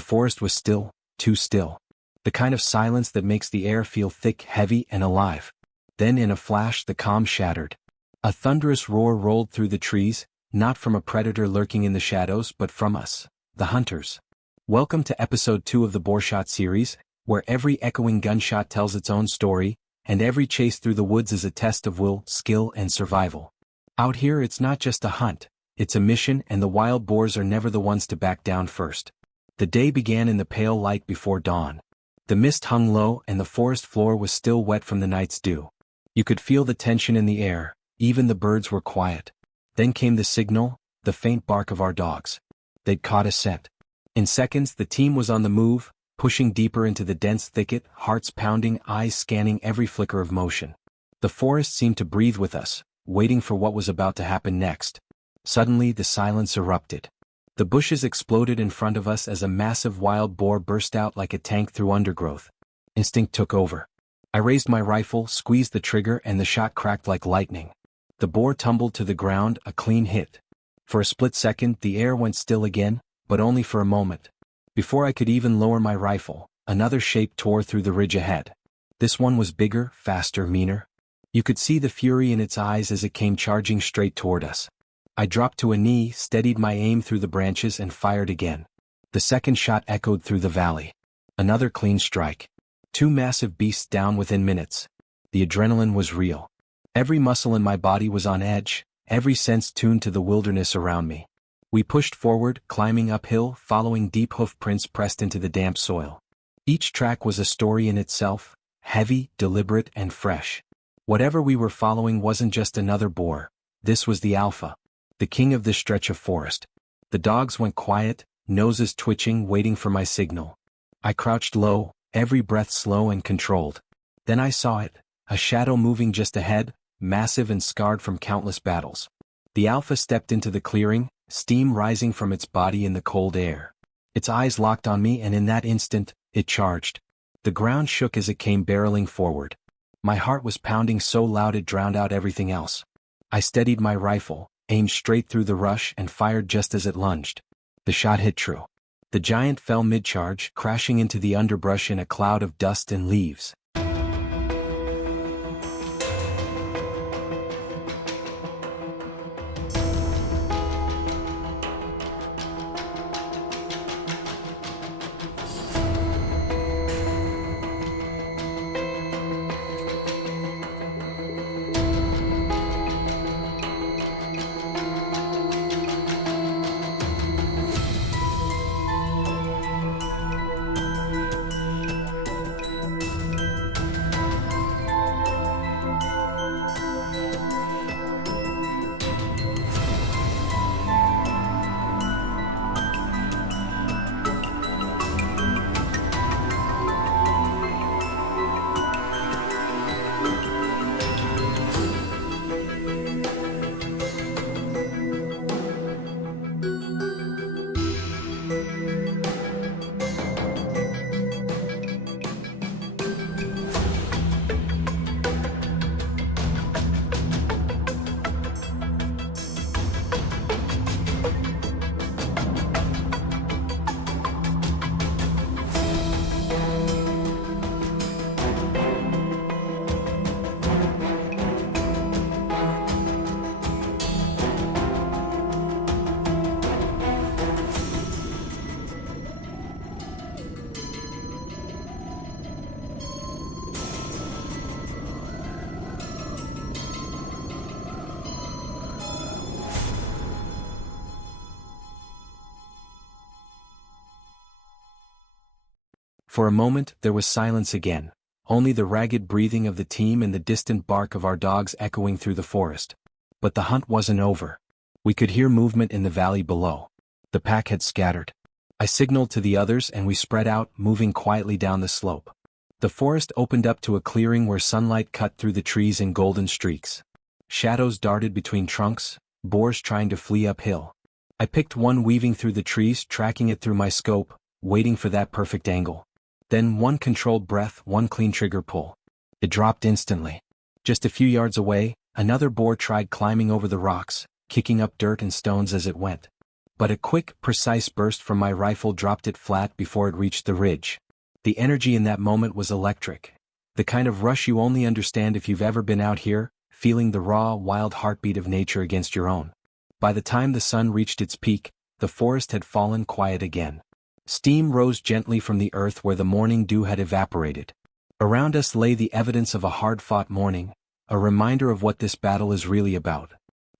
The forest was still, too still. The kind of silence that makes the air feel thick, heavy, and alive. Then in a flash the calm shattered. A thunderous roar rolled through the trees, not from a predator lurking in the shadows but from us, the hunters. Welcome to episode 2 of the Boar series, where every echoing gunshot tells its own story, and every chase through the woods is a test of will, skill, and survival. Out here it's not just a hunt, it's a mission, and the wild boars are never the ones to back down first. The day began in the pale light before dawn. The mist hung low and the forest floor was still wet from the night's dew. You could feel the tension in the air, even the birds were quiet. Then came the signal, the faint bark of our dogs. They'd caught a scent. In seconds the team was on the move, pushing deeper into the dense thicket, hearts pounding, eyes scanning every flicker of motion. The forest seemed to breathe with us, waiting for what was about to happen next. Suddenly the silence erupted. The bushes exploded in front of us as a massive wild boar burst out like a tank through undergrowth. Instinct took over. I raised my rifle, squeezed the trigger, and the shot cracked like lightning. The boar tumbled to the ground, a clean hit. For a split second the air went still again, but only for a moment. Before I could even lower my rifle, another shape tore through the ridge ahead. This one was bigger, faster, meaner. You could see the fury in its eyes as it came charging straight toward us. I dropped to a knee, steadied my aim through the branches, and fired again. The second shot echoed through the valley. Another clean strike. 2 massive beasts down within minutes. The adrenaline was real. Every muscle in my body was on edge, every sense tuned to the wilderness around me. We pushed forward, climbing uphill, following deep hoof prints pressed into the damp soil. Each track was a story in itself, heavy, deliberate, and fresh. Whatever we were following wasn't just another boar. This was the alpha. The king of this stretch of forest. The dogs went quiet, noses twitching, waiting for my signal. I crouched low, every breath slow and controlled. Then I saw it, a shadow moving just ahead, massive and scarred from countless battles. The alpha stepped into the clearing, steam rising from its body in the cold air. Its eyes locked on me, and in that instant, it charged. The ground shook as it came barreling forward. My heart was pounding so loud it drowned out everything else. I steadied my rifle, aimed straight through the rush, and fired just as it lunged. The shot hit true. The giant fell mid-charge, crashing into the underbrush in a cloud of dust and leaves. For a moment there was silence again, only the ragged breathing of the team and the distant bark of our dogs echoing through the forest. But the hunt wasn't over. We could hear movement in the valley below. The pack had scattered. I signaled to the others and we spread out, moving quietly down the slope. The forest opened up to a clearing where sunlight cut through the trees in golden streaks. Shadows darted between trunks, boars trying to flee uphill. I picked one weaving through the trees, tracking it through my scope, waiting for that perfect angle. Then one controlled breath, one clean trigger pull. It dropped instantly. Just a few yards away, another boar tried climbing over the rocks, kicking up dirt and stones as it went. but a quick, precise burst from my rifle dropped it flat before it reached the ridge. The energy in that moment was electric. The kind of rush you only understand if you've ever been out here, feeling the raw, wild heartbeat of nature against your own. By the time the sun reached its peak, the forest had fallen quiet again. Steam rose gently from the earth where the morning dew had evaporated. Around us lay the evidence of a hard-fought morning, a reminder of what this battle is really about.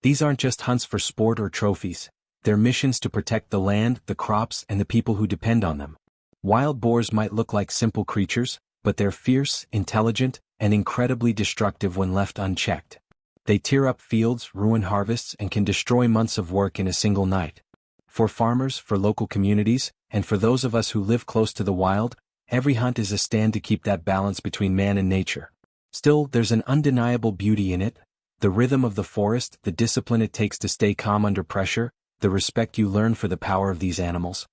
These aren't just hunts for sport or trophies, they're missions to protect the land, the crops, and the people who depend on them. Wild boars might look like simple creatures, but they're fierce, intelligent, and incredibly destructive when left unchecked. They tear up fields, ruin harvests, and can destroy months of work in a single night. For farmers, for local communities, and for those of us who live close to the wild, every hunt is a stand to keep that balance between man and nature. Still, there's an undeniable beauty in it. The rhythm of the forest, the discipline it takes to stay calm under pressure, the respect you learn for the power of these animals.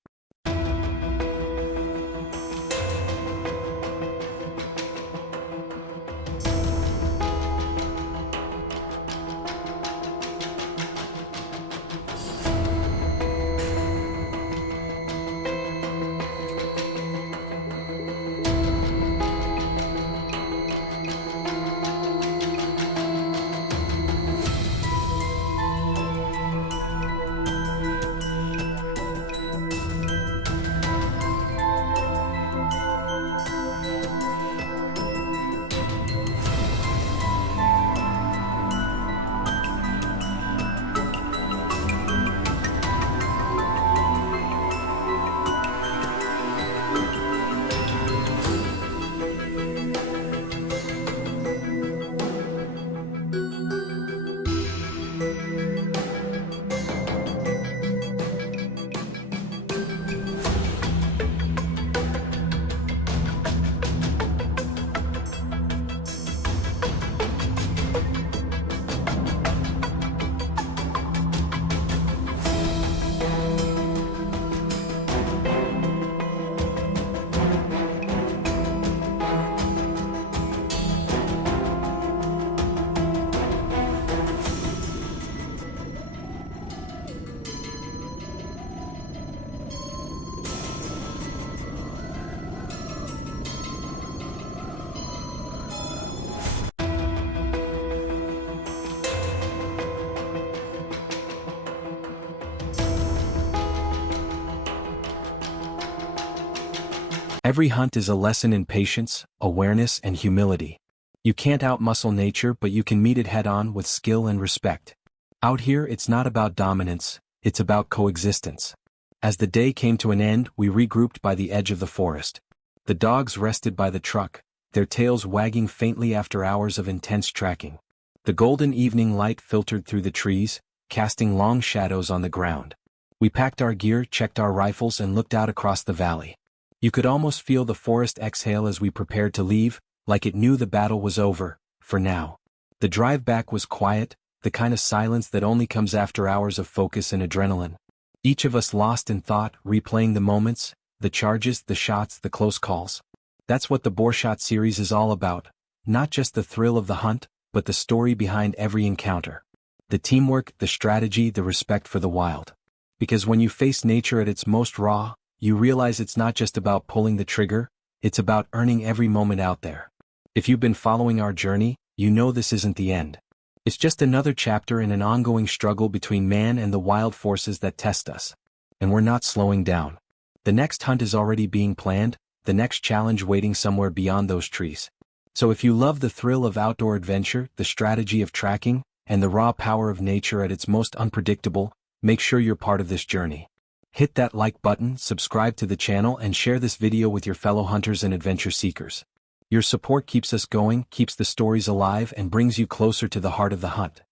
Every hunt is a lesson in patience, awareness, and humility. You can't outmuscle nature, but you can meet it head-on with skill and respect. Out here, it's not about dominance, it's about coexistence. As the day came to an end, we regrouped by the edge of the forest. The dogs rested by the truck, their tails wagging faintly after hours of intense tracking. The golden evening light filtered through the trees, casting long shadows on the ground. We packed our gear, checked our rifles, and looked out across the valley. You could almost feel the forest exhale as we prepared to leave, like it knew the battle was over, for now. The drive back was quiet, the kind of silence that only comes after hours of focus and adrenaline. Each of us lost in thought, replaying the moments, the charges, the shots, the close calls. That's what the Boar Shot series is all about, not just the thrill of the hunt, but the story behind every encounter. The teamwork, the strategy, the respect for the wild. Because when you face nature at its most raw, you realize it's not just about pulling the trigger, it's about earning every moment out there. If you've been following our journey, you know this isn't the end. It's just another chapter in an ongoing struggle between man and the wild forces that test us. And we're not slowing down. The next hunt is already being planned, the next challenge waiting somewhere beyond those trees. So if you love the thrill of outdoor adventure, the strategy of tracking, and the raw power of nature at its most unpredictable, make sure you're part of this journey. Hit that like button, subscribe to the channel, and share this video with your fellow hunters and adventure seekers. Your support keeps us going, keeps the stories alive, and brings you closer to the heart of the hunt.